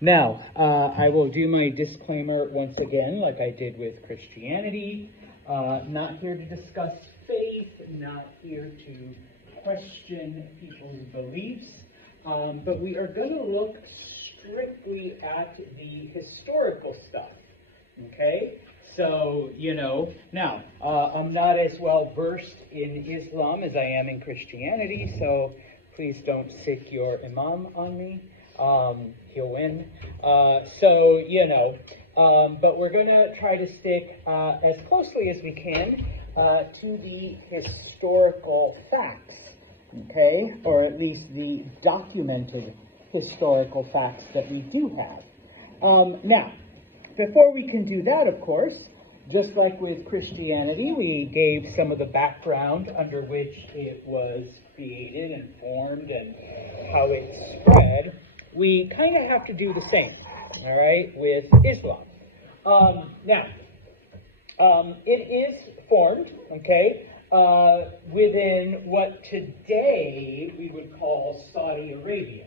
Now, I will do my disclaimer once again, like I did with Christianity. Not here to discuss faith, not here to question people's beliefs, but we are going to look strictly at the historical stuff, okay? So, now, I'm not as well versed in Islam as I am in Christianity, so please don't sick your imam on me. He'll win. But we're going to try to stick as closely as we can to the historical facts, okay? Or at least the documented historical facts that we do have. Now, before we can do that, of course, just like with Christianity, we gave some of the background under which it was created and formed and how it spread. We kind of have to do the same, all right, with Islam. It is formed, okay, within what today we would call Saudi Arabia,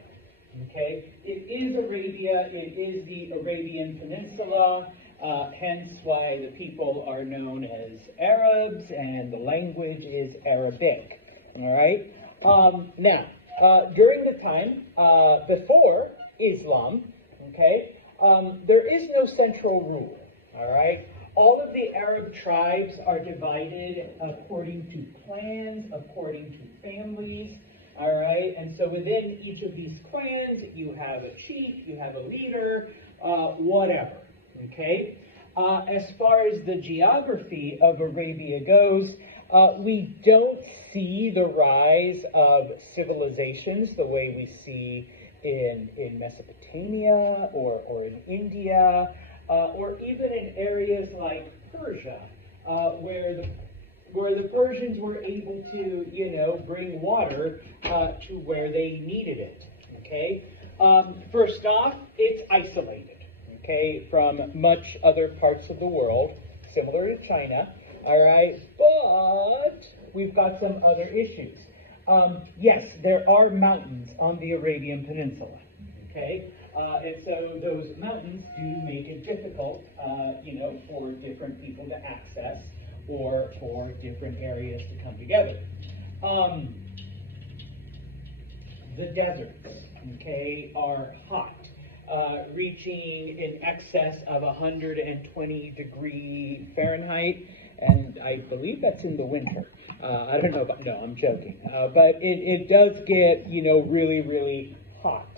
okay? It is Arabia, it is the Arabian Peninsula, hence why the people are known as Arabs and the language is Arabic, all right? During the time before Islam, okay, there is no central rule, all right? All of the Arab tribes are divided according to clans, according to families, all right? And so within each of these clans, you have a chief, you have a leader, whatever, okay? As far as the geography of Arabia goes, we don't see the rise of civilizations the way we see in Mesopotamia or in India, or even in areas like Persia, where the Persians were able to, bring water to where they needed it, okay? First off, it's isolated, okay, from much other parts of the world, similar to China. All right, but we've got some other issues. Yes, there are mountains on the Arabian Peninsula, okay? And so those mountains do make it difficult, for different people to access or for different areas to come together. The deserts, okay, are hot. Reaching in excess of 120 degree Fahrenheit, and I believe that's in the winter. I don't know about, no, I'm joking. But it does get, really, really hot,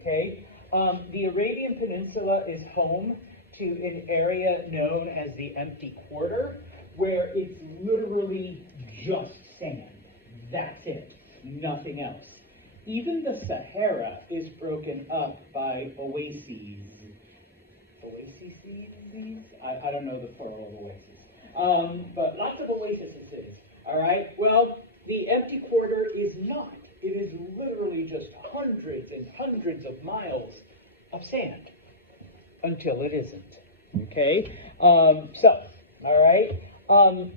okay? The Arabian Peninsula is home to an area known as the Empty Quarter, where it's literally just sand. That's it, nothing else. Even the Sahara is broken up by oases. Oases? I don't know the plural of oases. But lots of oases. All right? Well, the Empty Quarter is not. It is literally just hundreds and hundreds of miles of sand until it isn't. Okay? All right?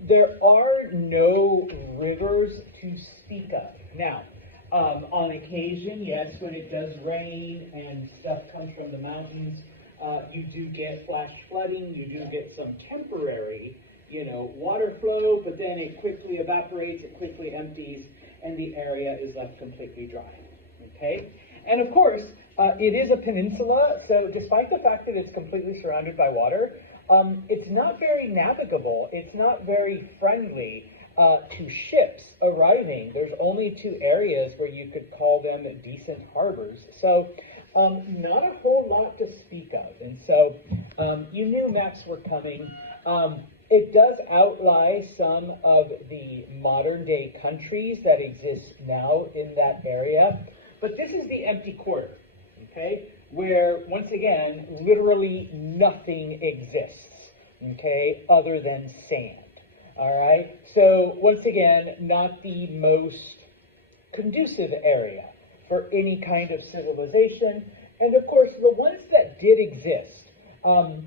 There are no rivers to speak of. Now, on occasion, yes, when it does rain and stuff comes from the mountains, you do get flash flooding, you do get some temporary, water flow, but then it quickly evaporates, it quickly empties, and the area is left completely dry, okay? And of course, it is a peninsula, so despite the fact that it's completely surrounded by water, it's not very navigable, it's not very friendly to ships arriving. There's only two areas where you could call them decent harbors. So not a whole lot to speak of. And so you knew maps were coming. It does outlie some of the modern day countries that exist now in that area. But this is the Empty Quarter, okay, where, once again, literally nothing exists, okay, other than sand. All right, so once again, not the most conducive area for any kind of civilization. And of course, the ones that did exist,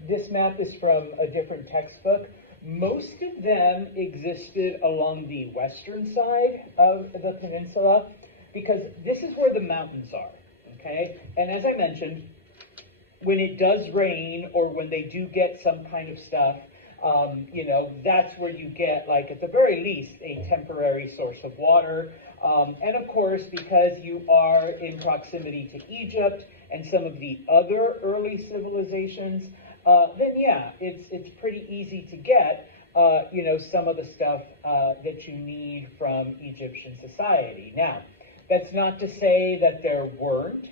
this map is from a different textbook. Most of them existed along the western side of the peninsula because this is where the mountains are, okay? And as I mentioned, when it does rain or when they do get some kind of stuff, that's where you get, like, at the very least, a temporary source of water. And of course, because you are in proximity to Egypt and some of the other early civilizations, then yeah, it's pretty easy to get, some of the stuff that you need from Egyptian society. Now, that's not to say that there weren't,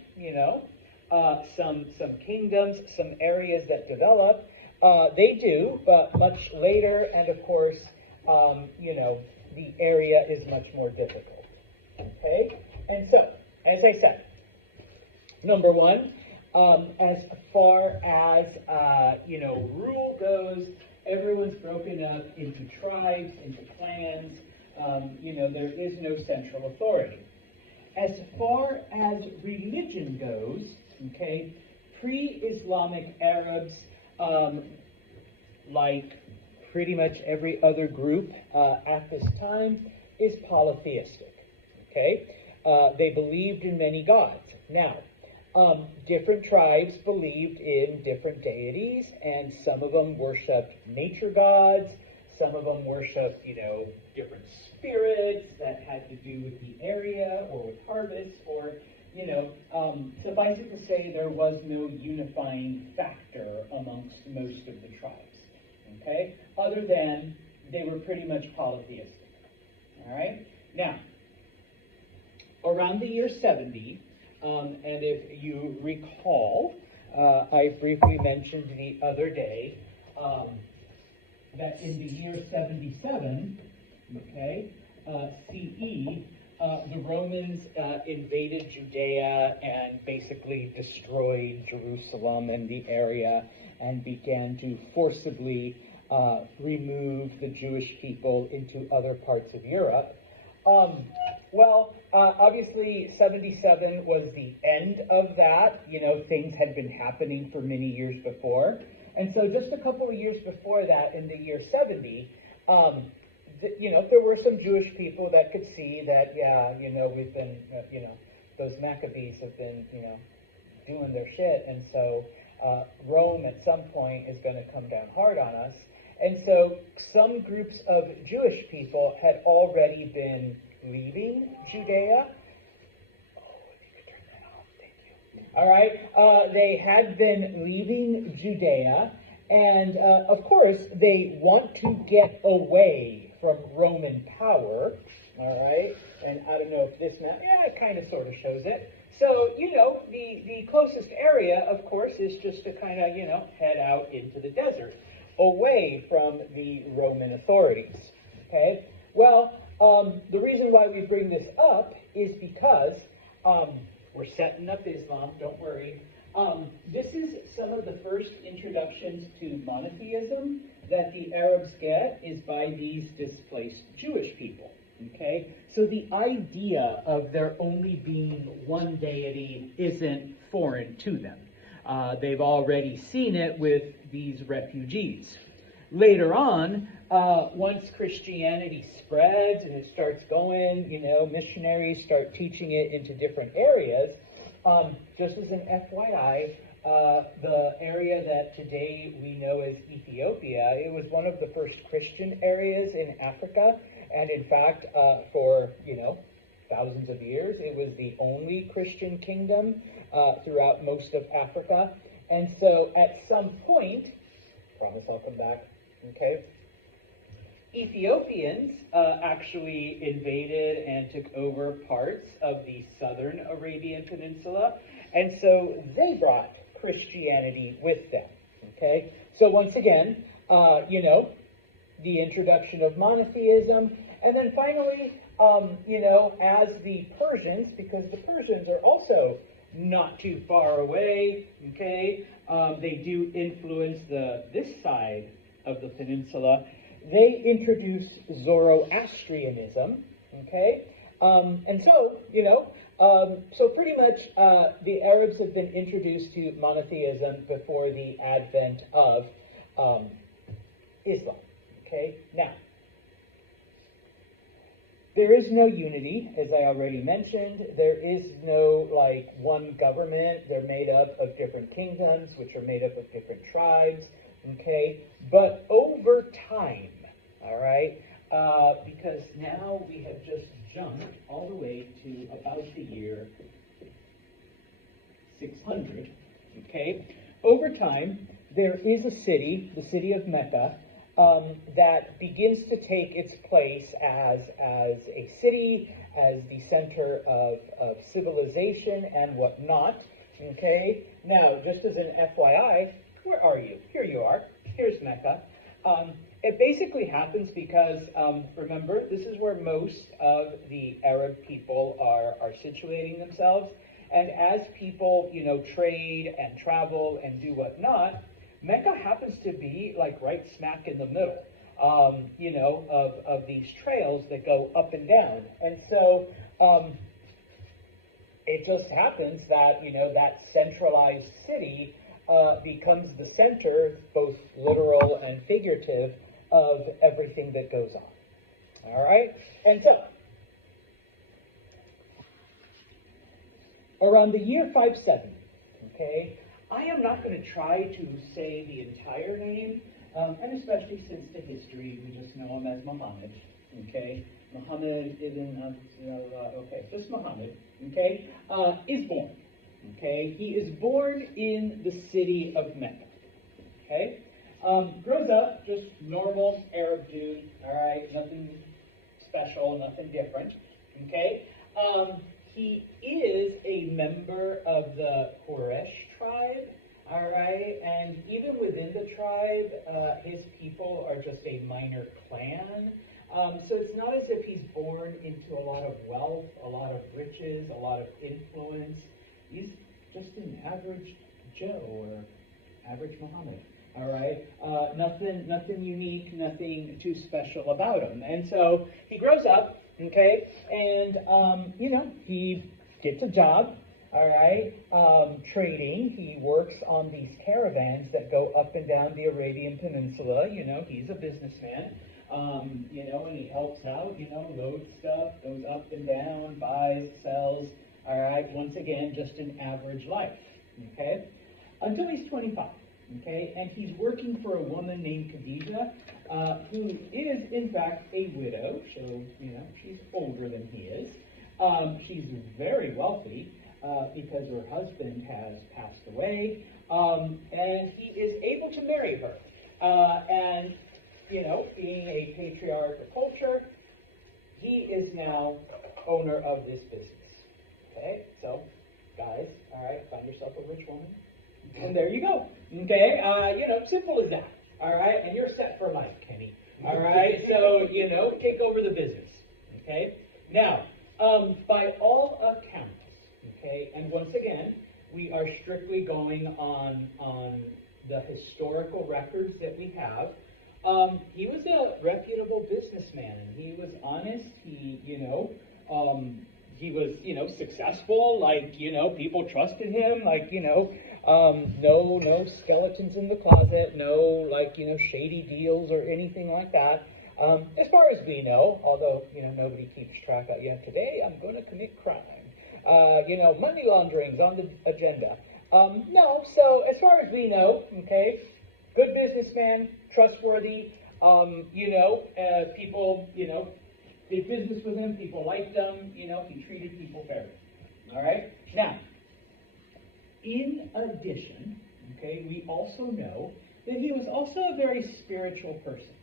some kingdoms, some areas that developed. They do, but much later, and of course, the area is much more difficult. Okay? And so, as I said, number one, as far as, rule goes, everyone's broken up into tribes, into clans. There is no central authority. As far as religion goes, okay, pre-Islamic Arabs, like pretty much every other group at this time, is polytheistic. Okay? They believed in many gods. Now, different tribes believed in different deities, and some of them worshipped nature gods, some of them worshipped, different spirits that had to do with the area or with harvests, or, suffice it to say, there was no unifying factor amongst most of the tribes, okay, other than they were pretty much polytheistic. All right? Now, around the year 70, and if you recall, I briefly mentioned the other day that in the year 77, okay, CE, the Romans invaded Judea and basically destroyed Jerusalem and the area and began to forcibly remove the Jewish people into other parts of Europe. Obviously, 77 was the end of that. Things had been happening for many years before. And so just a couple of years before that, in the year 70, there were some Jewish people that could see that, we've been, those Maccabees have been, doing their shit. And so Rome at some point is going to come down hard on us. And so some groups of Jewish people had already been leaving Judea. Oh, if you could turn that off, thank you. All right, they had been leaving Judea, and of course, they want to get away from Roman power, all right? And I don't know if this map, it kind of sort of shows it. So, the closest area, of course, is just to kind of, head out into the desert, away from the Roman authorities, okay? Well, the reason why we bring this up is because we're setting up Islam, don't worry. This is some of the first introductions to monotheism that the Arabs get is by these displaced Jewish people, okay? So the idea of there only being one deity isn't foreign to them. They've already seen it with these refugees. Later on, once Christianity spreads and it starts going, missionaries start teaching it into different areas. Just as an FYI, the area that today we know as Ethiopia, it was one of the first Christian areas in Africa. And in fact, for, thousands of years, it was the only Christian kingdom throughout most of Africa. And so at some point, promise I'll come back, okay? Ethiopians actually invaded and took over parts of the southern Arabian Peninsula, and so they brought Christianity with them, okay? So once again, the introduction of monotheism, and then finally, as the Persians, because the Persians are also not too far away, okay? They do influence this side of the peninsula. They introduced Zoroastrianism, okay? And so, so pretty much the Arabs have been introduced to monotheism before the advent of Islam, okay? Now, There is no unity, as I already mentioned. There is no, like, one government. They're made up of different kingdoms, which are made up of different tribes, okay? But over time, all right, because now we have just jumped all the way to about the year 600, okay? Over time, there is a city, the city of Mecca, that begins to take its place as a city, as the center of civilization and whatnot, okay? Now, just as an FYI, where are you? Here you are. Here's Mecca. It basically happens because, remember, this is where most of the Arab people are situating themselves. And as people, trade and travel and do whatnot, Mecca happens to be like right smack in the middle, of these trails that go up and down. And so it just happens that, that centralized city becomes the center, both literal and figurative, of everything that goes on. All right? And so, around the year 570, okay, I am not going to try to say the entire name, and especially since the history, we just know him as Muhammad, okay? Muhammad ibn, okay, just Muhammad, okay, is born, okay? He is born in the city of Mecca, okay? Grows up, just normal Arab dude, all right? Nothing special, nothing different, okay? He is a member of the Quraysh tribe, all right? And even within the tribe, his people are just a minor clan. So it's not as if he's born into a lot of wealth, a lot of riches, a lot of influence. He's just an average Joe or average Muhammad, all right? Nothing unique, nothing too special about him. And so he grows up, okay, and, he gets a job, all right, trading. He works on these caravans that go up and down the Arabian Peninsula. He's a businessman, and he helps out, loads stuff, goes up and down, buys, sells, all right, once again, just an average life, okay, until he's 25. Okay, and he's working for a woman named Khadija, who is, in fact, a widow. So, she's older than he is. She's very wealthy because her husband has passed away, and he is able to marry her. And, being a patriarchal culture, he is now owner of this business. Okay, so, guys, all right, find yourself a rich woman. And there you go. Okay, simple as that. All right, and you're set for life, Kenny. All right, so take over the business. Okay, now by all accounts, okay, and once again, we are strictly going on the historical records that we have. He was a reputable businessman, and he was honest. He was, successful. Like, people trusted him. Like, no skeletons in the closet, no, shady deals or anything like that. As far as we know, although, nobody keeps track of, today I'm going to commit crime. Money laundering's on the agenda. No, so as far as we know, okay, good businessman, trustworthy, people, did business with him, people liked him, he treated people fairly. All right? Now, in addition, okay, we also know that he was also a very spiritual person,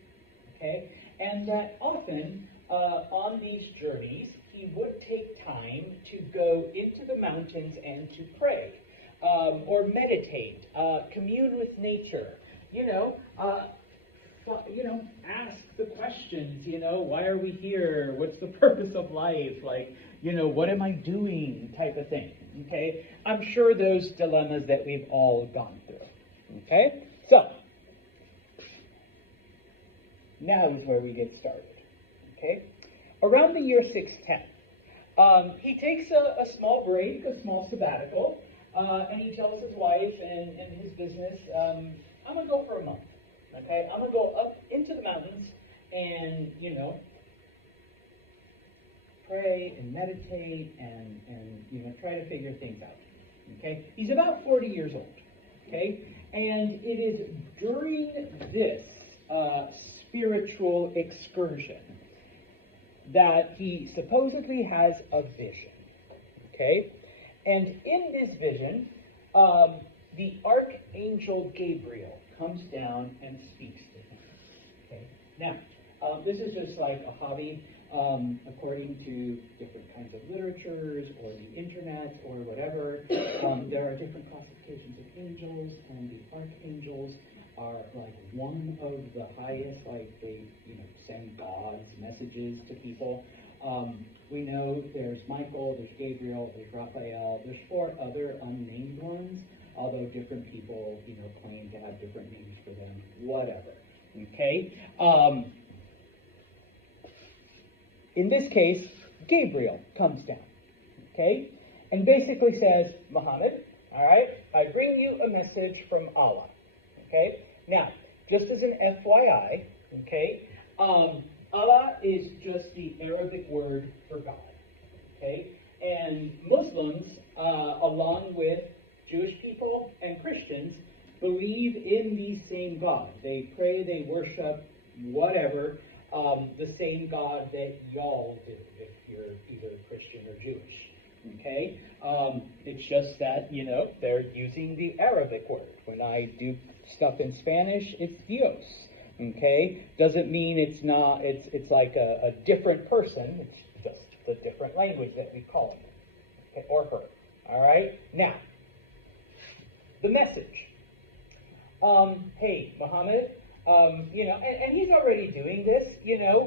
okay? And that often on these journeys, he would take time to go into the mountains and to pray, or meditate, commune with nature, ask the questions, why are we here? What's the purpose of life? Like, what am I doing type of thing, okay? I'm sure those dilemmas that we've all gone through, okay? So, now is where we get started, okay? Around the year 610, he takes a small break, a small sabbatical, and he tells his wife and his business, I'm going to go for a month. Okay, I'm going to go up into the mountains and, pray and meditate and try to figure things out. Okay? He's about 40 years old. Okay? And it is during this spiritual excursion that he supposedly has a vision. Okay? And in this vision, the archangel Gabriel comes down and speaks to him. Okay? Now, this is just like a hobby. According to different kinds of literatures or the internet or whatever, there are different classifications of angels, and the archangels are like one of the highest, like they send God's messages to people. We know there's Michael, there's Gabriel, there's Raphael, there's 4 other unnamed ones, although different people claim to have different names for them, whatever. Okay? In this case, Gabriel comes down, okay, and basically says, Muhammad, all right, I bring you a message from Allah, okay? Now, just as an FYI, okay, Allah is just the Arabic word for God, okay? And Muslims, along with Jewish people and Christians, believe in the same God. They pray, they worship, whatever, the same God that y'all do, if you're either Christian or Jewish, okay? It's just that, they're using the Arabic word. When I do stuff in Spanish, it's Dios, okay? Doesn't mean it's not, it's like a different person, it's just the different language that we call him, okay, or her, all right? Now, the message. Hey, Muhammad, and he's already doing this,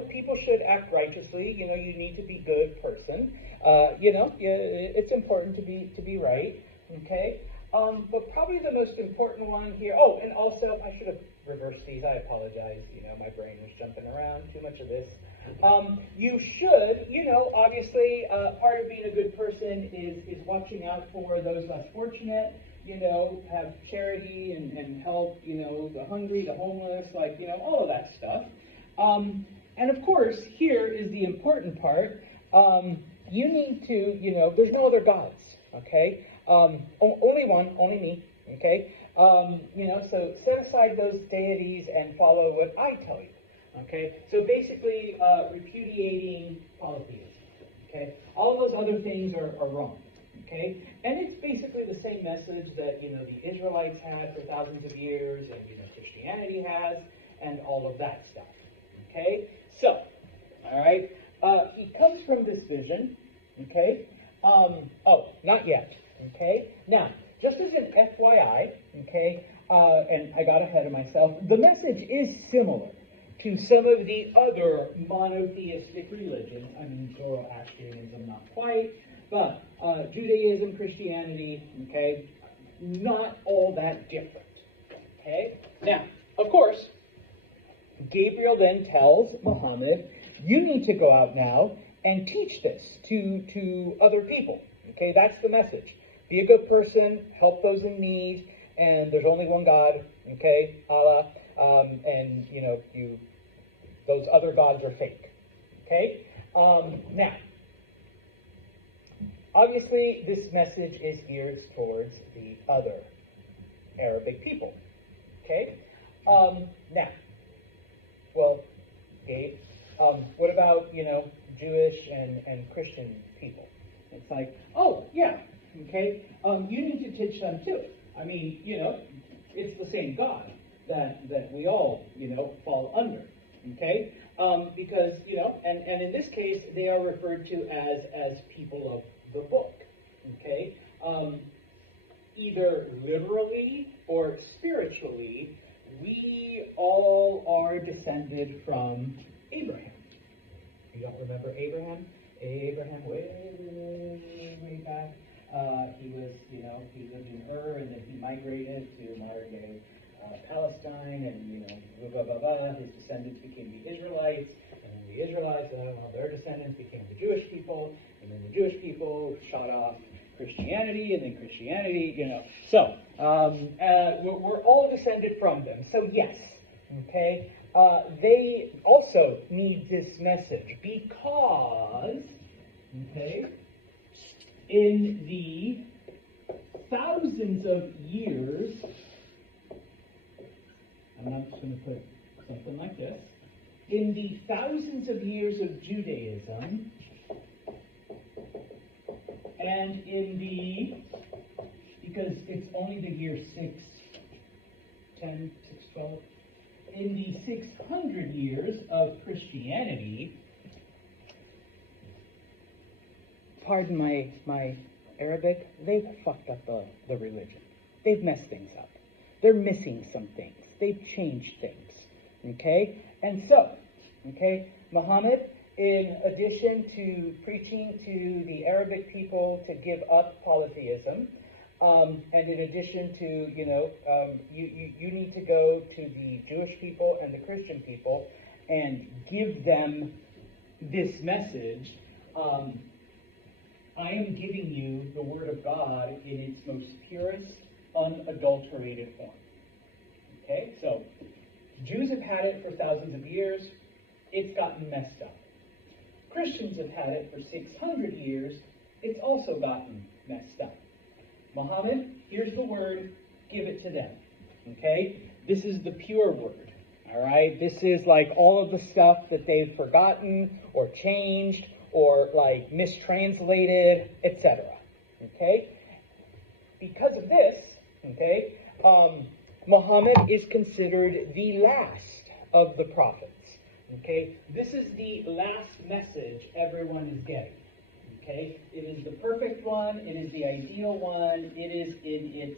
people should act righteously, you need to be a good person, it's important to be right, okay? But probably the most important one here, and also, I should have reversed these, I apologize, my brain was jumping around, too much of this. You should, obviously, part of being a good person is watching out for those less fortunate, have charity and help, the hungry, the homeless, all of that stuff. And of course, here is the important part. You need to, there's no other gods, okay? Only one, only me, okay? So set aside those deities and follow what I tell you, okay? So basically, repudiating polytheism, okay? All of those other things are wrong. Okay? And it's basically the same message that, the Israelites had for thousands of years, and, Christianity has, and all of that stuff. Okay? So, all right, he comes from this vision, okay? Not yet, okay? Now, just as an FYI, okay, and I got ahead of myself, the message is similar to some of the other monotheistic religions. I mean, Zoroastrianism, not quite, but Judaism, Christianity, okay, not all that different, okay? Now, of course, Gabriel then tells Muhammad, you need to go out now and teach this to other people, okay? That's the message. Be a good person, help those in need, and there's only one God, okay, Allah, and, those other gods are fake, okay? Now, obviously, this message is geared towards the other Arabic people, okay? Now, well, Gabe, what about, Jewish and Christian people? It's like, oh, yeah, okay, you need to teach them too. I mean, it's the same God that we all, fall under, okay? Because, and in this case, they are referred to as people of the book, okay? Either literally or spiritually, we all are descended from Abraham. You don't remember Abraham? Abraham, way back. He was, he lived in Ur, and then he migrated to modern day Palestine, and, blah, blah, blah. His descendants became the Israelites, and then the Israelites, their descendants became the Jewish people, and then the Jewish people shot off Christianity, and then Christianity, So, we're all descended from them. So, yes, okay, they also need this message because Okay? In the thousands of years, and I'm just going to put something like this. In the thousands of years of Judaism, and in the, because it's only the year 610, 612, in the 600 years of Christianity, pardon my Arabic, they've fucked up the religion. They've messed things up. They're missing some things. They've changed things. Okay? And so, okay, Muhammad, in addition to preaching to the Arabic people to give up polytheism, and in addition to, you need to go to the Jewish people and the Christian people and give them this message. I am giving you the Word of God in its most purest, unadulterated form. Okay, so Jews have had it for thousands of years. It's gotten messed up. Christians have had it for 600 years. It's also gotten messed up. Muhammad, here's the Word. Give it to them. Okay, this is the pure Word. All right, this is like all of the stuff that they've forgotten or changed or like mistranslated, etc. Okay? Because of this, okay, Muhammad is considered the last of the prophets. Okay? This is the last message everyone is getting. Okay? It is the perfect one, it is the ideal one, it is in its,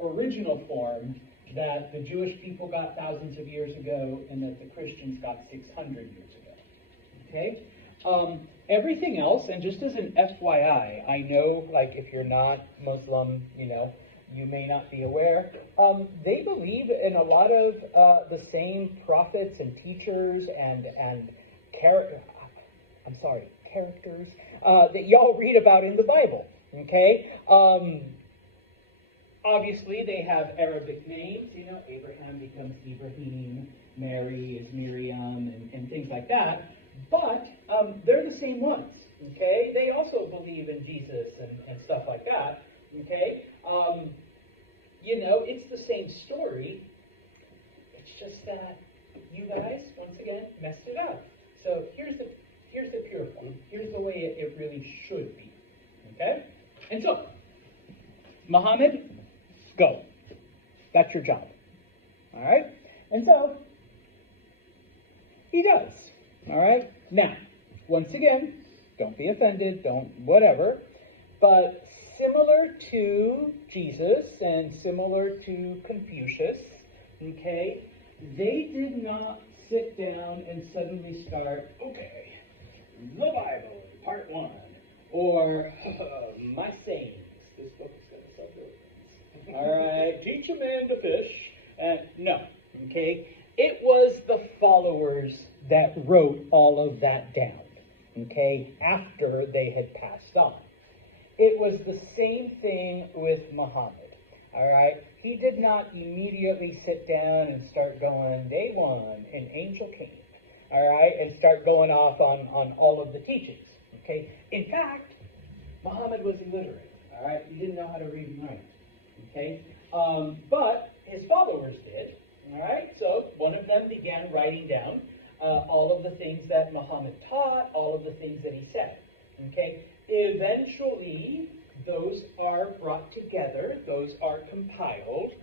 original form that the Jewish people got thousands of years ago and that the Christians got 600 years ago. Okay? Everything else, and just as an FYI, I know, like, if you're not Muslim, you may not be aware, they believe in a lot of the same prophets and teachers and characters that y'all read about in the Bible, okay? Obviously, they have Arabic names, Abraham becomes Ibrahim, Mary is Miriam, and things like that. But they're the same ones, okay? They also believe in Jesus and stuff like that, okay? It's the same story. It's just that you guys, once again, messed it up. So here's the pure form. Here's the way it really should be, okay? And so, Muhammad, go. That's your job, all right? And so, he does. All right? Now, once again, don't be offended, don't whatever, but similar to Jesus and similar to Confucius, okay, they did not sit down and suddenly start, okay, the Bible, part 1, or my sayings. This book is going to sell billions. All right, teach a man to fish. No, okay? It was the followers that wrote all of that down, okay, after they had passed on. It was the same thing with Muhammad, all right? He did not immediately sit down and start going, day one, an angel came, all right, and start going off on all of the teachings, okay? In fact, Muhammad was illiterate, all right? He didn't know how to read and write, okay? But his followers did. All right, so one of them began writing down all of the things that Muhammad taught, all of the things that he said. Okay, eventually those are brought together, those are compiled,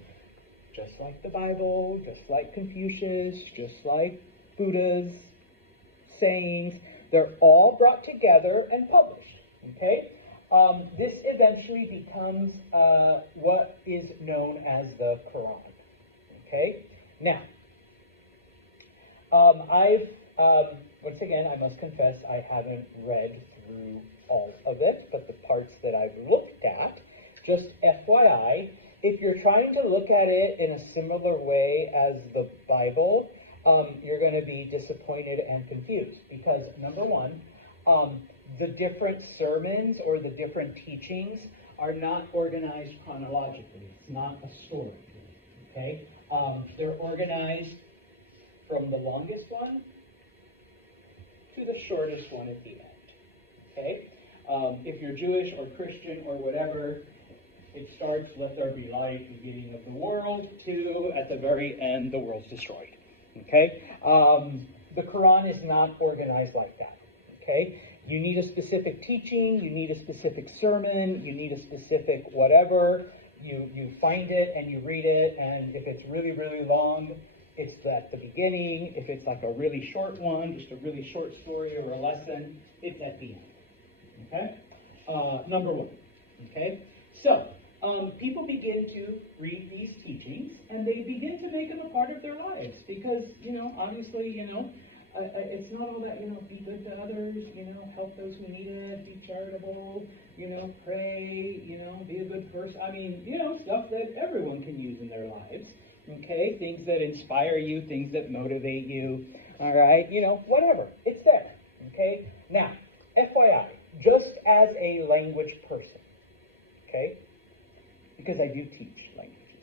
just like the Bible, just like Confucius, just like Buddha's sayings. They're all brought together and published. Okay, this eventually becomes what is known as the Quran. Okay. Now, once again, I must confess, I haven't read through all of it, but the parts that I've looked at, just FYI, if you're trying to look at it in a similar way as the Bible, you're going to be disappointed and confused, because number one, the different sermons or the different teachings are not organized chronologically. It's not a story, okay? They're organized from the longest one to the shortest one at the end. okay? If you're Jewish or Christian or whatever, it starts, let there be light, beginning of the world, to, at the very end, the world's destroyed, okay? The Quran is not organized like that, okay? You need a specific teaching, you need a specific sermon, you need a specific whatever. You find it and you read it, and if it's really, really long, it's at the beginning. If it's like a really short one, just a really short story or a lesson, it's at the end, okay? Number one, okay? So, people begin to read these teachings, and they begin to make them a part of their lives, because, obviously, it's not all that, be good to others, help those who need it, be charitable, pray, be a good person. I mean, stuff that everyone can use in their lives, okay? Things that inspire you, things that motivate you, all right? Whatever. It's there, okay? Now, FYI, just as a language person, okay? Because I do teach languages.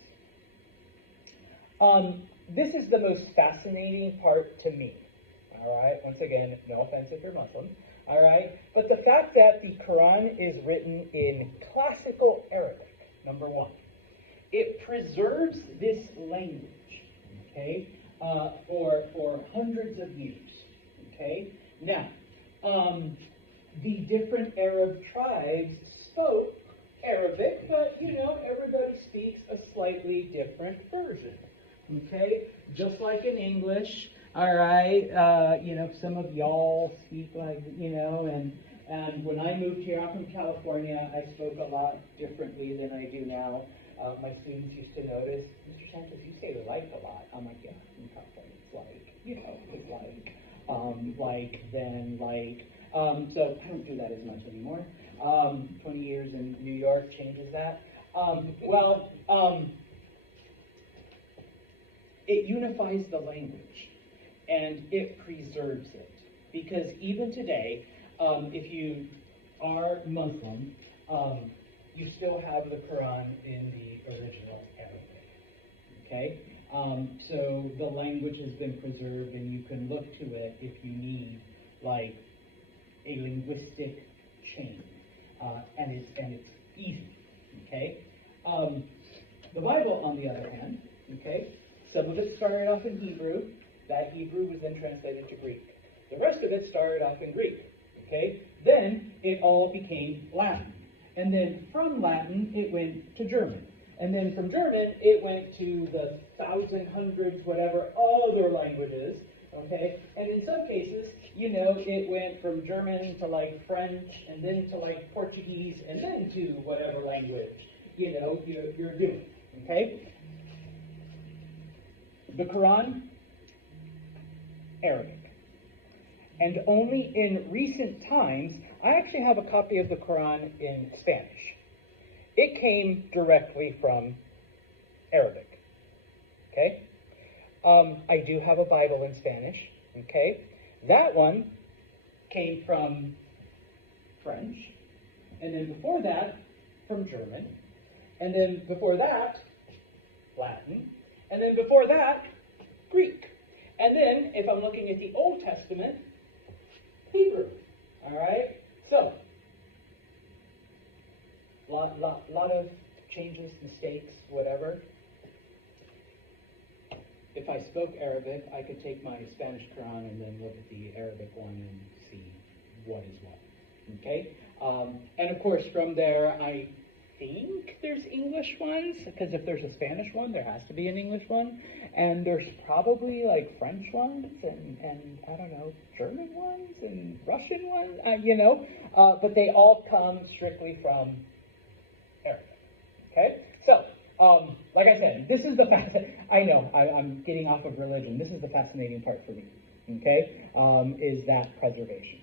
This is the most fascinating part to me. All right, once again, no offense if you're Muslim, all right? But the fact that the Quran is written in classical Arabic, number one, it preserves this language, okay, for hundreds of years, okay? Now, the different Arab tribes spoke Arabic, but, everybody speaks a slightly different version, okay? Just like in English. All right, some of y'all speak like, and when I moved here, I'm from California, I spoke a lot differently than I do now. My students used to notice, Mr. Santos, you say like a lot. I'm like, yeah, in California, it's like, then, like. So I don't do that as much anymore. 20 years in New York changes that. It unifies the language. And it preserves it. Because even today, if you are Muslim, you still have the Quran in the original Arabic. Okay? So the language has been preserved, and you can look to it if you need, like, a linguistic chain. And it's easy. Okay? The Bible, on the other hand, okay, some of it started off in Hebrew. That Hebrew was then translated to Greek. The rest of it started off in Greek, okay? Then it all became Latin. And then from Latin, it went to German. And then from German, it went to the hundreds, whatever, other languages, okay? And in some cases, it went from German to, like, French, and then to, like, Portuguese, and then to whatever language, you're doing, okay? The Quran, Arabic. And only in recent times, I actually have a copy of the Quran in Spanish. It came directly from Arabic, okay? I do have a Bible in Spanish, okay? That one came from French, and then before that, from German, and then before that, Latin, and then before that, Greek. And then, if I'm looking at the Old Testament, Hebrew. All right? So, lot of changes, mistakes, whatever. If I spoke Arabic, I could take my Spanish Quran and then look at the Arabic one and see what is what. Okay? And of course, from there, I think there's English ones, because if there's a Spanish one, there has to be an English one, and there's probably like French ones, and I don't know, German ones, and Russian ones, but they all come strictly from Arabic, okay? So, like I said, this is the I know, I'm getting off of religion. This is the fascinating part for me, okay, is that preservation,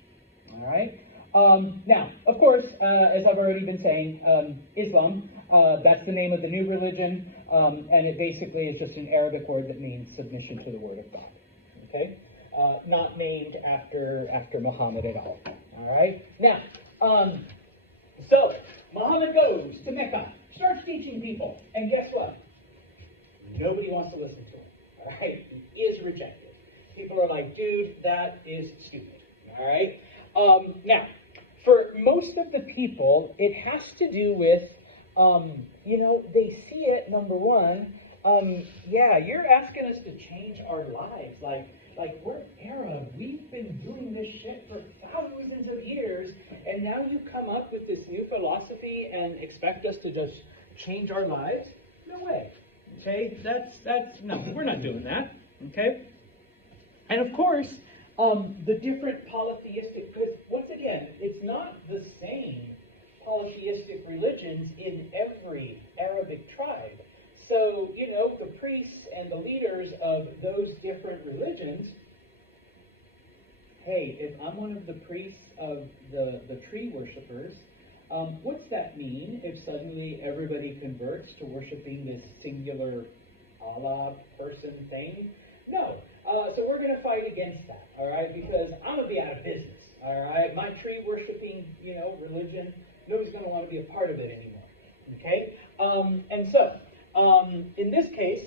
all right? Now, of course, as I've already been saying, Islam, that's the name of the new religion, and it basically is just an Arabic word that means submission to the word of God, okay? Not named after Muhammad at all right? Now, so, Muhammad goes to Mecca, starts teaching people, and guess what? Nobody wants to listen to him, all right? He is rejected. People are like, dude, that is stupid, all right? Now, For most of the people, it has to do with, they see it, number one, yeah, you're asking us to change our lives. Like we're Arab. We've been doing this shit for thousands of years, and now you come up with this new philosophy and expect us to just change our lives? No way. Okay? No, we're not doing that. Okay? And of course, the different polytheistic, because once again, it's not the same polytheistic religions in every Arabic tribe. So, the priests and the leaders of those different religions, hey, if I'm one of the priests of the tree worshippers, what's that mean if suddenly everybody converts to worshiping this singular Allah person thing? No. So we're going to fight against that, all right? Because I'm going to be out of business, all right? My tree worshiping, religion, nobody's going to want to be a part of it anymore, okay? And so, in this case,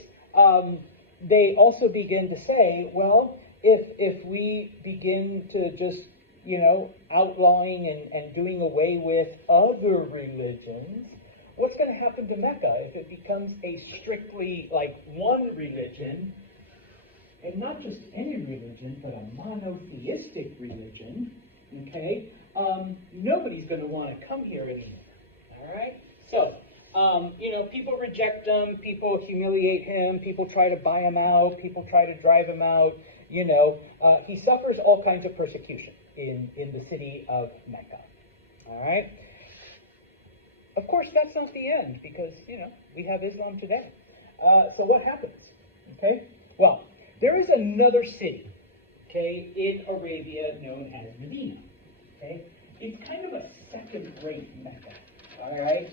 they also begin to say, well, if we begin to just, outlawing and doing away with other religions, what's going to happen to Mecca if it becomes a strictly, one religion, and not just any religion, but a monotheistic religion, okay? Nobody's going to want to come here anymore, all right? So, people reject him, people humiliate him, people try to buy him out, people try to drive him out, he suffers all kinds of persecution in the city of Mecca, all right? Of course, that's not the end, because, we have Islam today. So what happens, okay? Well, there is another city, okay, in Arabia known as Medina, okay? It's kind of a second-rate Mecca. All right?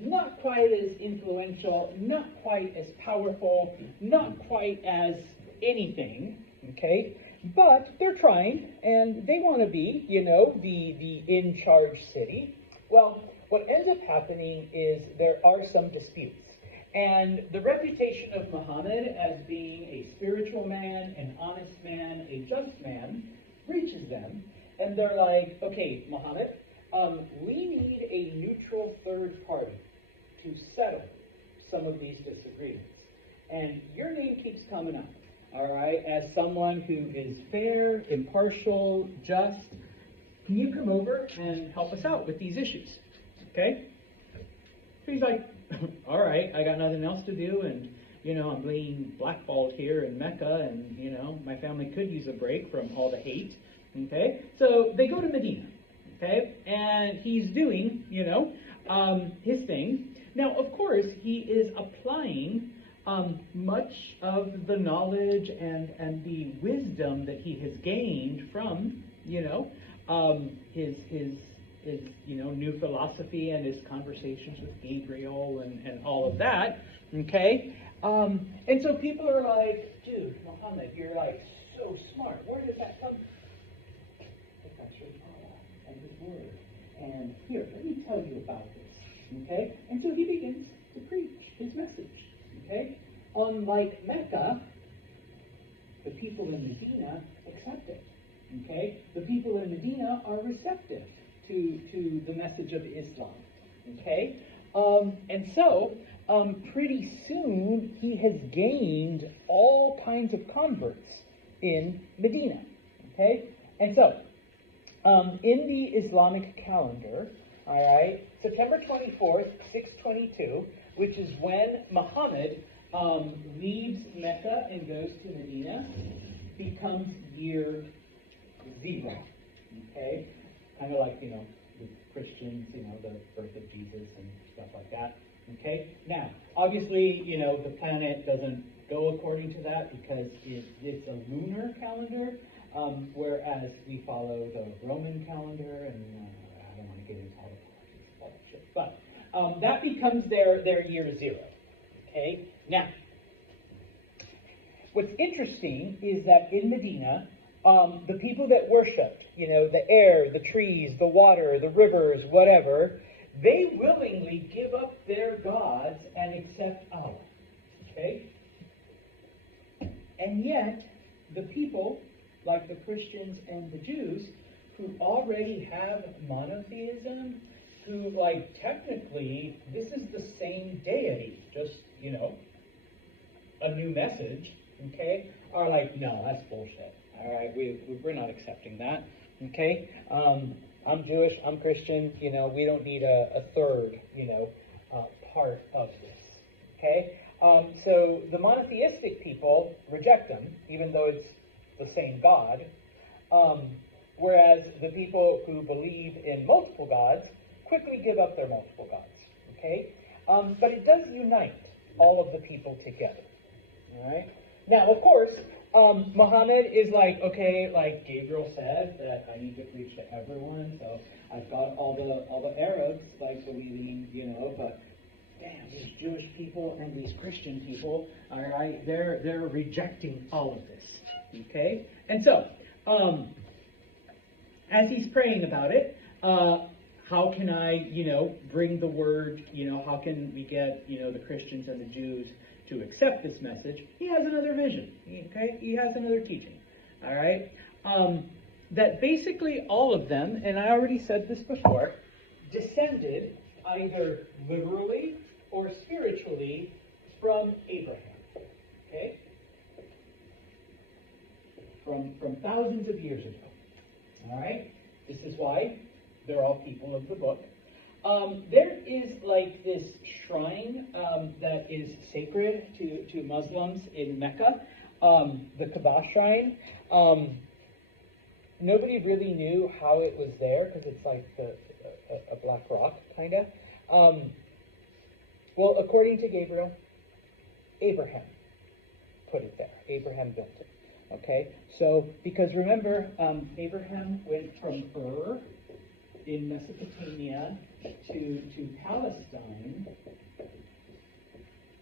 Not quite as influential, not quite as powerful, not quite as anything, okay? But they're trying, and they want to be, the in-charge city. Well, what ends up happening is there are some disputes. And the reputation of Muhammad as being a spiritual man, an honest man, a just man, reaches them. And they're like, okay, Muhammad, we need a neutral third party to settle some of these disagreements. And your name keeps coming up, all right, as someone who is fair, impartial, just. Can you come over and help us out with these issues? Okay? So he's like, all right, I got nothing else to do, and, I'm being blackballed here in Mecca, and, my family could use a break from all the hate. Okay? So they go to Medina. Okay, and he's doing, his thing. Now, of course, he is applying much of the knowledge and the wisdom that he has gained from, his new philosophy and his conversations with Gabriel and all of that. Okay, and so people are like, dude, Muhammad, you're so smart. Where did that come from? And his word. And here, let me tell you about this. Okay? And so he begins to preach his message. Okay? Unlike Mecca, the people in Medina accept it. Okay? The people in Medina are receptive to the message of Islam. Okay? And so, pretty soon, he has gained all kinds of converts in Medina. Okay? And so, in the Islamic calendar, all right, September 24th, 622, which is when Muhammad leaves Mecca and goes to Medina, becomes year 0. Okay? Kind of like, the Christians, the birth of Jesus and stuff like that. Okay? Now, obviously, the planet doesn't go according to that because it's a lunar calendar. Whereas we follow the Roman calendar, and I don't want to get into all that shit. But that becomes their year 0. Okay? Now, what's interesting is that in Medina, the people that worshipped, the air, the trees, the water, the rivers, whatever, they willingly give up their gods and accept Allah. Okay? And yet, the people, like the Christians and the Jews, who already have monotheism, who, like, technically, this is the same deity, just, a new message, okay, are like, no, that's bullshit. All right, we're not accepting that, okay? I'm Jewish, I'm Christian, we don't need a third, part of this, okay? So the monotheistic people reject them, even though it's the same God, whereas the people who believe in multiple gods quickly give up their multiple gods, okay? But it does unite all of the people together, all right? Now, of course, Muhammad is like, okay, like Gabriel said, that I need to preach to everyone, so I've got all the Arabs, like, believing, but damn, these Jewish people and these Christian people, all right, they're rejecting all of this, okay? And so, as he's praying about it, how can I, bring the word, how can we get, the Christians and the Jews to accept this message? He has another vision, okay? He has another teaching, all right? That basically all of them, and I already said this before, descended either literally or spiritually from Abraham, okay? From thousands of years ago, all right? This is why they're all people of the book. There is like this shrine that is sacred to Muslims in Mecca, the Kaaba shrine. Nobody really knew how it was there because it's like a black rock, kind of. Well, according to Gabriel, Abraham put it there. Abraham built it. Okay? So, because remember, Abraham went from Ur in Mesopotamia to Palestine.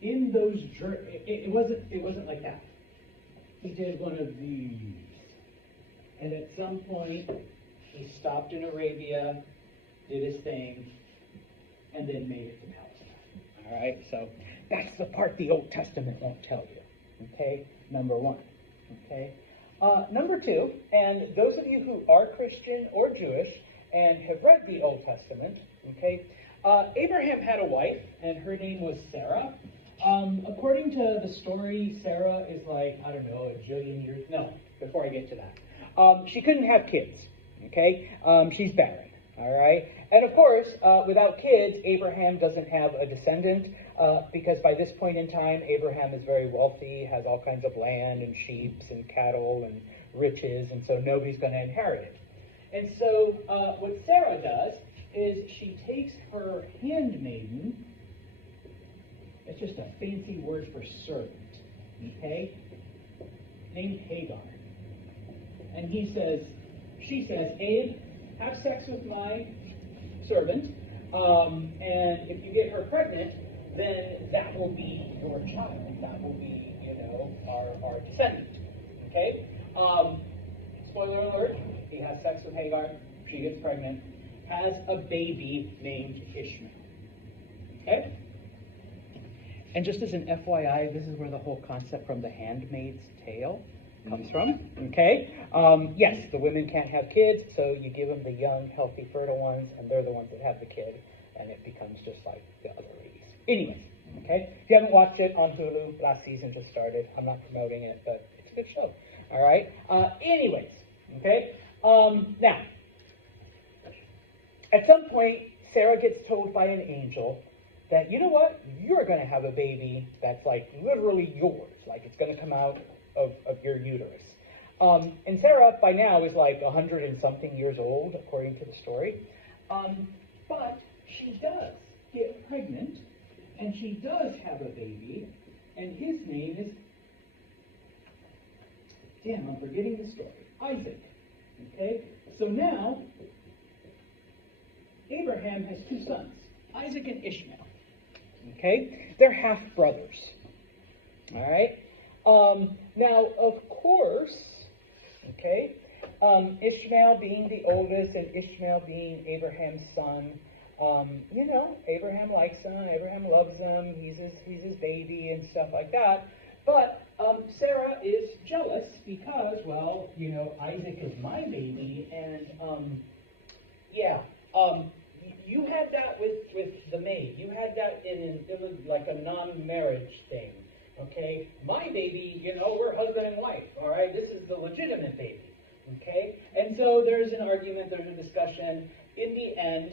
In those journeys, it wasn't like that. He did one of these, and at some point he stopped in Arabia, did his thing, and then made it to Palestine. All right, so that's the part the Old Testament won't tell you. Okay, number one. Okay, number two, and those of you who are Christian or Jewish and have read the Old Testament, okay, Abraham had a wife, and her name was Sarah. According to the story, Sarah is like, I don't know, a jillion years. No, before I get to that. She couldn't have kids, okay? She's barren, all right? And of course, without kids, Abraham doesn't have a descendant, because by this point in time, Abraham is very wealthy, has all kinds of land and sheep and cattle and riches, and so nobody's going to inherit it. And so what Sarah does is she takes her handmaiden, it's just a fancy word for servant, okay, named Hagar. And she says, Abe, have sex with my servant, and if you get her pregnant, then that will be your child. That will be, our descendant, okay? Spoiler alert, he has sex with Hagar, she gets pregnant, has a baby named Ishmael, okay? And just as an FYI, this is where the whole concept from The Handmaid's Tale comes from, okay? Yes, the women can't have kids, so you give them the young, healthy, fertile ones, and they're the ones that have the kid, and it becomes just like the other ladies. Anyways, okay? If you haven't watched it on Hulu, last season just started. I'm not promoting it, but it's a good show, all right? Anyways, okay? Now, at some point, Sarah gets told by an angel that, you know what, you're going to have a baby that's like literally yours, like it's going to come out of your uterus. And Sarah, by now, is like 100 and something years old, according to the story. But she does get pregnant, and she does have a baby, and his name is, I'm forgetting the story, Isaac. Okay? So now, Abraham has two sons, Isaac and Ishmael. Okay? They're half-brothers. All right? Now, of course, okay, Ishmael being the oldest and Ishmael being Abraham's son, Abraham likes him, Abraham loves him, he's his baby and stuff like that. But Sarah is jealous because, well, Isaac is my baby, and yeah, you had that with the maid. You had that it was like a non-marriage thing. Okay, my baby, we're husband and wife. All right, this is the legitimate baby. Okay, and so there's an argument, there's a discussion. In the end,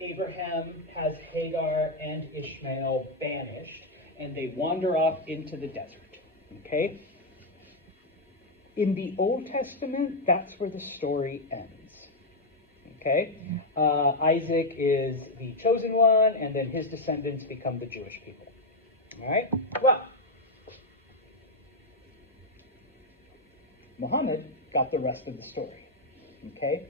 Abraham has Hagar and Ishmael banished, and they wander off into the desert. Okay? In the Old Testament, that's where the story ends. Okay? Isaac is the chosen one, and then his descendants become the Jewish people. All right? Well, Muhammad got the rest of the story. Okay?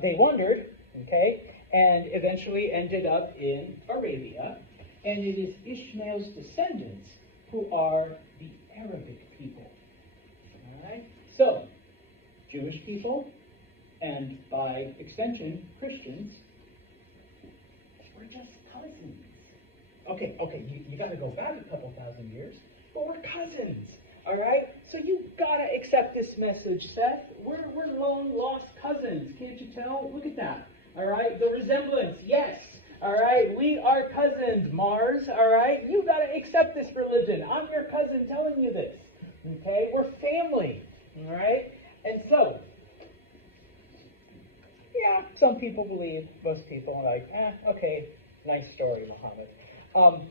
They wandered, okay, and eventually ended up in Arabia, and it is Ishmael's descendants who are the Arabic people. All right? So, Jewish people, and by extension, Christians, we're just cousins. Okay, you got to go back a couple thousand years, but we're cousins. All right? So you got to accept this message, Seth. We're long lost cousins. Can't you tell? Look at that. All right? The resemblance, yes. All right? We are cousins, Mars. All right? You got to accept this religion. I'm your cousin telling you this. Okay? We're family. All right? And so, yeah, some people believe, most people are like, okay, nice story, Muhammad.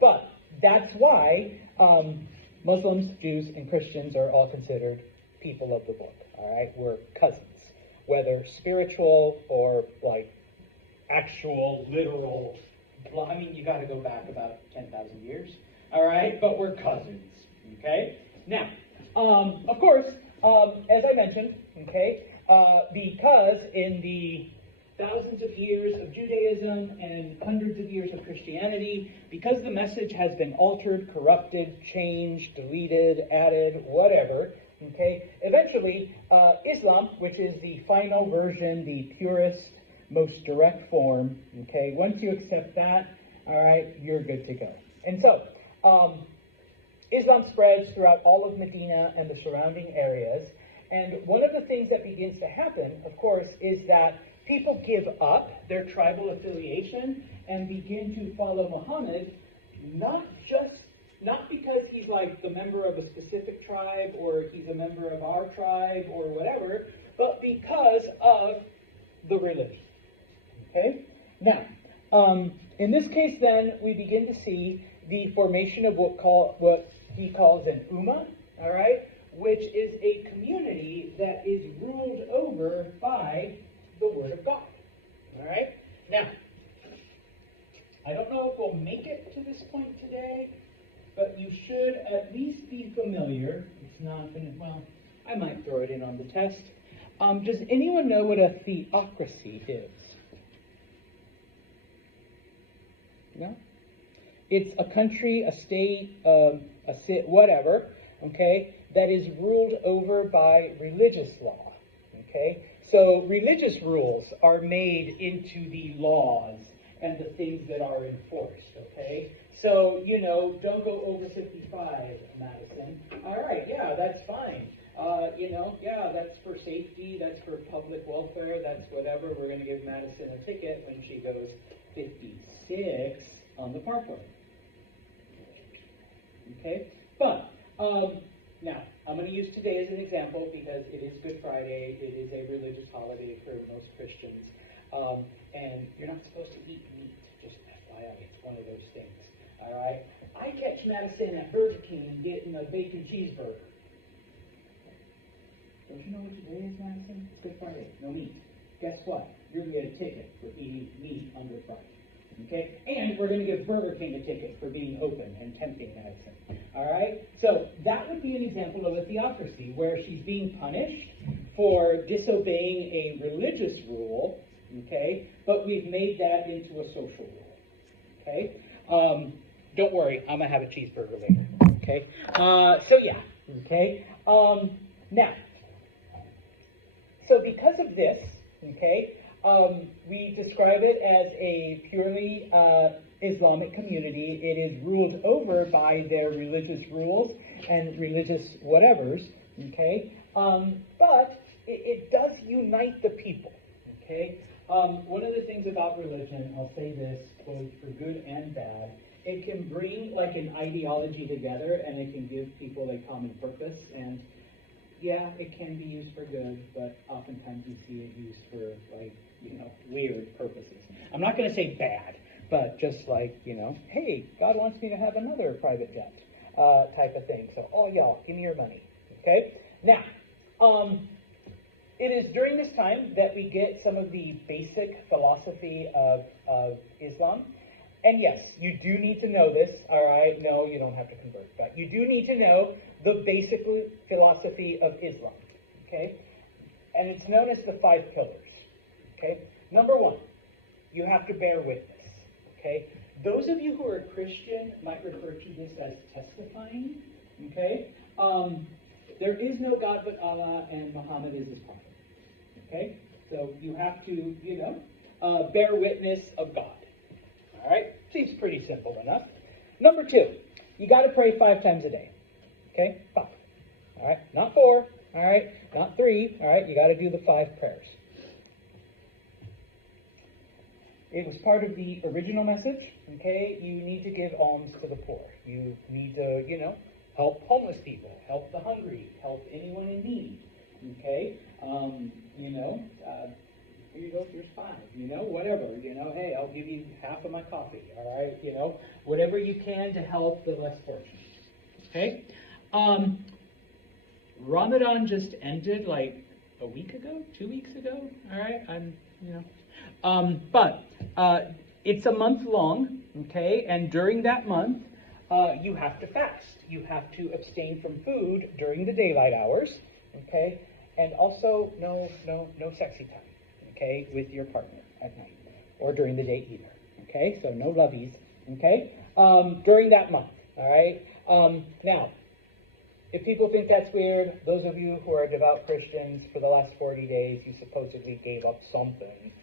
But that's why Muslims, Jews, and Christians are all considered people of the book. All right? We're cousins. Whether spiritual or, like, actual, literal. Well, I mean, you got to go back about 10,000 years. All right? But we're cousins. Okay? Now, of course, as I mentioned, okay, because in the thousands of years of Judaism and hundreds of years of Christianity, because the message has been altered, corrupted, changed, deleted, added, whatever, okay, eventually Islam, which is the final version, the purest, most direct form, okay, once you accept that, all right, you're good to go. And so, Islam spreads throughout all of Medina and the surrounding areas, and one of the things that begins to happen, of course, is that people give up their tribal affiliation and begin to follow Muhammad, not because he's like the member of a specific tribe or he's a member of our tribe or whatever, but because of the religion. Okay? Now, in this case then, we begin to see the formation of what he calls an ummah, all right, which is a community that is ruled over by the Word of God. All right? Now, I don't know if we'll make it to this point today, but you should at least be familiar. It's not going to, well, I might throw it in on the test. Does anyone know what a theocracy is? No? It's a country, a state, whatever, okay, that is ruled over by religious law, okay? So religious rules are made into the laws and the things that are enforced, okay? So, don't go over 55, Madison. All right, yeah, that's fine. Yeah, that's for safety, that's for public welfare, that's whatever. We're going to give Madison a ticket when she goes 56 on the parkway. Okay? But, now, I'm going to use today as an example because it is Good Friday. It is a religious holiday for most Christians. And you're not supposed to eat meat, just FYI. It's one of those things. All right? I catch Madison at Burger King getting a bacon cheeseburger. Don't you know what today is, Madison? It's Good Friday. No meat. Guess what? You're going to get a ticket for eating meat on Good Friday. Okay? And we're going to give Burger King a ticket for being open and tempting Madison. All right? So that would be an example of a theocracy where she's being punished for disobeying a religious rule, okay? But we've made that into a social rule, okay? Don't worry, I'm going to have a cheeseburger later, okay? So yeah, okay? Now, so because of this, okay, we describe it as a purely Islamic community. It is ruled over by their religious rules and religious whatevers, okay? But it does unite the people, okay? One of the things about religion, I'll say this, both for good and bad, it can bring like an ideology together, and it can give people a common purpose, and yeah, it can be used for good, but oftentimes you see it used for, like, weird purposes. I'm not going to say bad, but just like, hey, God wants me to have another private jet type of thing. So, oh, y'all, give me your money. Okay? Now, it is during this time that we get some of the basic philosophy of Islam. And yes, you do need to know this, all right? No, you don't have to convert, but you do need to know the basic philosophy of Islam, okay? And it's known as the 5 pillars, okay? Number 1, you have to bear witness, okay? Those of you who are Christian might refer to this as testifying, okay? There is no God but Allah, and Muhammad is his prophet, okay? So you have to, bear witness of God. All right? Seems pretty simple enough. Number 2, you got to pray 5 times a day. Okay? 5. All right? Not 4. All right? Not 3. All right? You got to do the 5 prayers. It was part of the original message. Okay? You need to give alms to the poor. You need to, help homeless people, help the hungry, help anyone in need. Okay? Here you go, here's 5, whatever, hey, I'll give you half of my coffee, all right, whatever you can to help the less fortunate, okay? Ramadan just ended like a week ago, 2 weeks ago, all right, but it's a month long, okay, and during that month, you have to fast. You have to abstain from food during the daylight hours, okay, and also no sexy time. Okay, with your partner at night, or during the day either. Okay, so no loveys. Okay, during that month. All right. Now, if people think that's weird, those of you who are devout Christians, for the last 40 days, you supposedly gave up something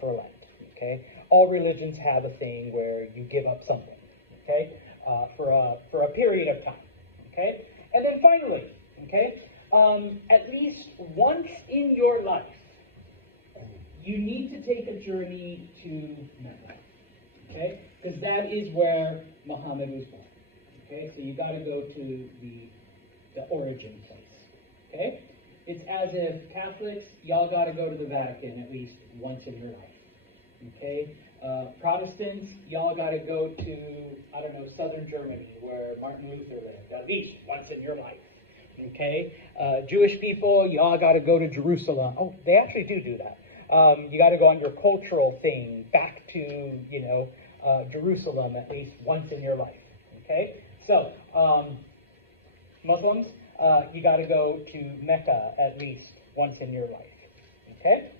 for Lent. Okay, all religions have a thing where you give up something. Okay, for a period of time. Okay, and then finally, okay, at least once in your life, you need to take a journey to Mecca, okay? Because that is where Muhammad was born, okay? So you got to go to the origin place, okay? It's as if Catholics, y'all got to go to the Vatican at least once in your life, okay? Protestants, y'all got to go to, southern Germany, where Martin Luther lived, at least once in your life, okay? Jewish people, y'all got to go to Jerusalem. Oh, they actually do that. You got to go on your cultural thing back to, Jerusalem at least once in your life. Okay? So, Muslims, you got to go to Mecca at least once in your life. Okay?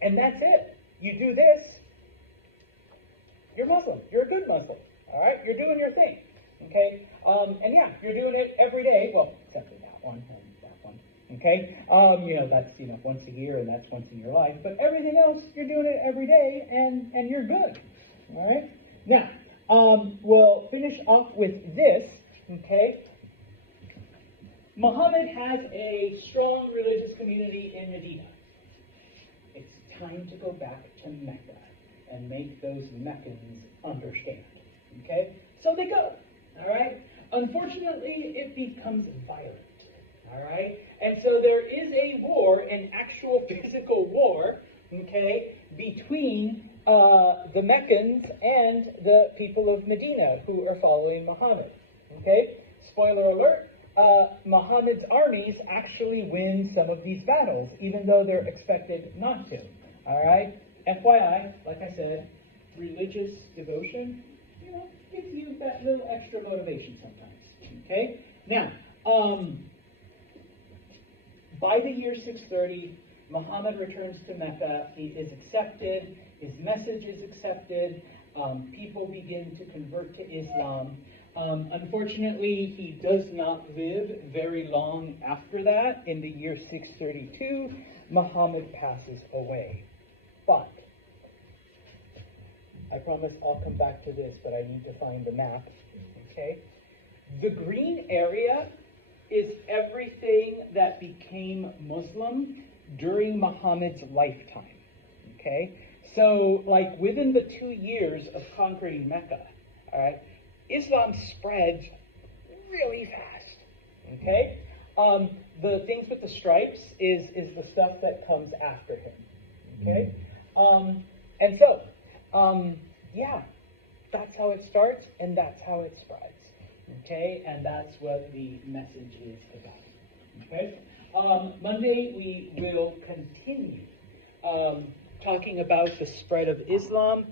And that's it. You do this, you're Muslim. You're a good Muslim. All right? You're doing your thing. Okay? And yeah, you're doing it every day. Well, except for that one and that one. Okay? That's, once a year, and that's once in your life. But everything else, you're doing it every day, and you're good. All right? Now, we'll finish off with this, okay? Muhammad has a strong religious community in Medina. It's time to go back to Mecca and make those Meccans understand, okay? So they go, all right? Unfortunately, it becomes violent. All right? And so there is a war, an actual physical war, okay, between the Meccans and the people of Medina who are following Muhammad. Okay? Spoiler alert, Muhammad's armies actually win some of these battles, even though they're expected not to. All right? FYI, like I said, religious devotion, gives you that little extra motivation sometimes. Okay? Now, by the year 630, Muhammad returns to Mecca. He is accepted. His message is accepted. People begin to convert to Islam. Unfortunately, he does not live very long after that. In the year 632, Muhammad passes away. But I promise I'll come back to this, but I need to find the map. Okay? The green area is everything that became Muslim during Muhammad's lifetime. Okay? So, like, within the 2 years of conquering Mecca, all right, Islam spread really fast. Okay? The things with the stripes is the stuff that comes after him. Okay? And so, yeah, that's how it starts, and that's how it spreads. Okay? And that's what the message is about. Okay? Monday, we will continue talking about the spread of Islam